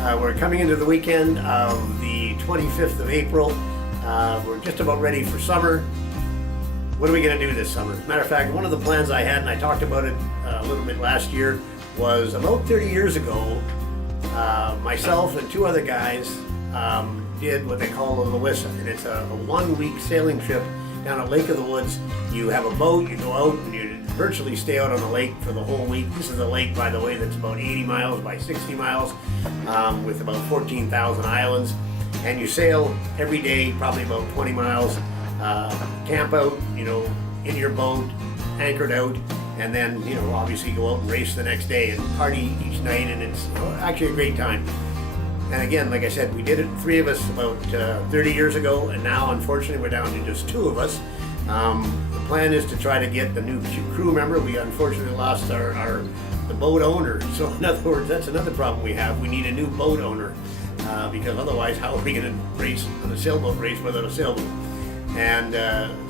We're coming into the weekend of the 25th of April. We're just about ready for summer. What are we going to do this summer? As a matter of fact, one of the plans I had, and I talked about it a little bit last year, was about 30 years ago, myself and two other guys did what they call a Lowisa. And it's a 1-week sailing trip down a Lake of the Woods. You have a boat, you go out, and you virtually stay out on the lake for the whole week. This is a lake, by the way, that's about 80 miles by 60 miles with about 14,000 islands. And you sail every day, probably about 20 miles, camp out, in your boat, anchored out, and then, obviously go out and race the next day and party each night, and it's actually a great time. And again, like I said, we did it, 3 of us, about 30 years ago, and now, unfortunately, we're down to just 2 of us. The plan is to try to get the new crew member. We unfortunately lost the boat owner. So in other words, that's another problem we have. We need a new boat owner because otherwise, how are we going to race on a sailboat race without a sailboat? And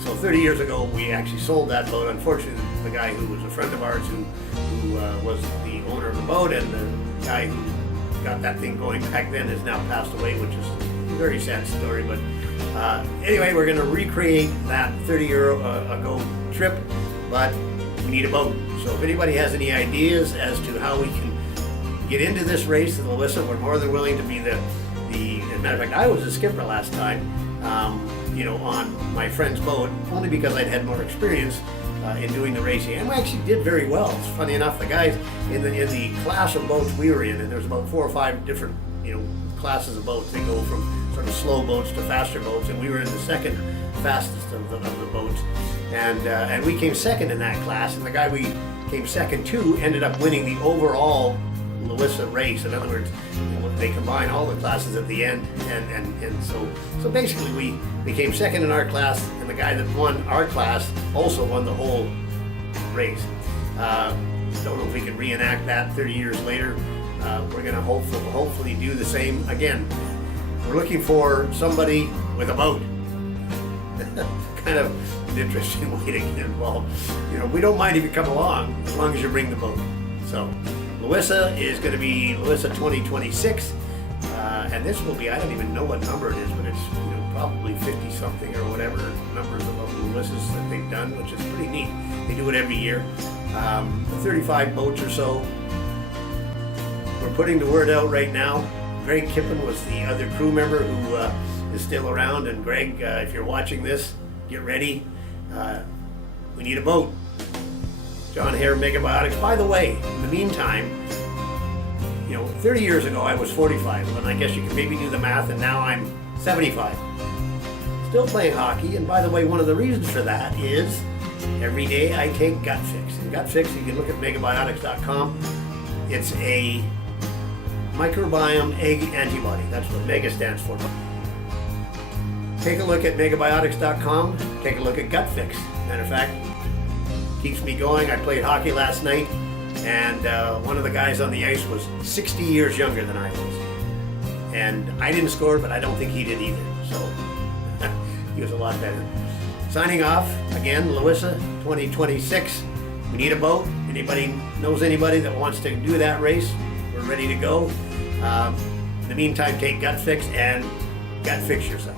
so 30 years ago, we actually sold that boat. Unfortunately, the guy who was a friend of ours who was the owner of the boat, and the guy who got that thing going back then has now passed away, which is a very sad story. But anyway, we're going to recreate that 30 year ago trip, but we need a boat. So if anybody has any ideas as to how we can get into this race at Lowisa, we're more than willing to be as a matter of fact, I was a skipper last time, on my friend's boat, only because I'd had more experience in doing the racing, and we actually did very well. It's funny enough, the guys in the class of boats we were in, and there's about 4 or 5 different classes of boats. They go from sort of slow boats to faster boats, and we were in the second fastest of the boats, and we came second in that class, and the guy we came second to ended up winning the overall Lowisa race. In other words, they combine all the classes at the end, and so basically we became second in our class, and the guy that won our class also won the whole race. Don't know if we can reenact that 30 years later. We're going to hopefully do the same again. We're looking for somebody with a boat. Kind of an interesting way to get involved. We don't mind if you come along, as long as you bring the boat. So Lowisa is going to be Lowisa 2026, and this will be, I don't even know what number it is, but it's probably 50 something or whatever numbers of Lowisas that they've done, which is pretty neat. They do it every year. 35 boats or so. We're putting the word out right now. Greg Kippen was the other crew member who is still around, and Greg, if you're watching this, get ready. We need a boat. John Hare, Megabiotics. By the way, in the meantime, 30 years ago I was 45, and I guess you can maybe do the math, and now I'm 75. Still playing hockey, and by the way, one of the reasons for that is every day I take Gut Fix. And Gut Fix, you can look at megabiotics.com. It's a microbiome egg antibody. That's what MEGA stands for. Take a look at megabiotics.com. Take a look at Gut Fix. Matter of fact, keeps me going. I played hockey last night, and one of the guys on the ice was 60 years younger than I was. And I didn't score, but I don't think he did either. So he was a lot better. Signing off, again, Lowisa 2026. We need a boat. Anybody knows anybody that wants to do that race, we're ready to go. In the meantime, take Gut Fix and Gut Fix yourself.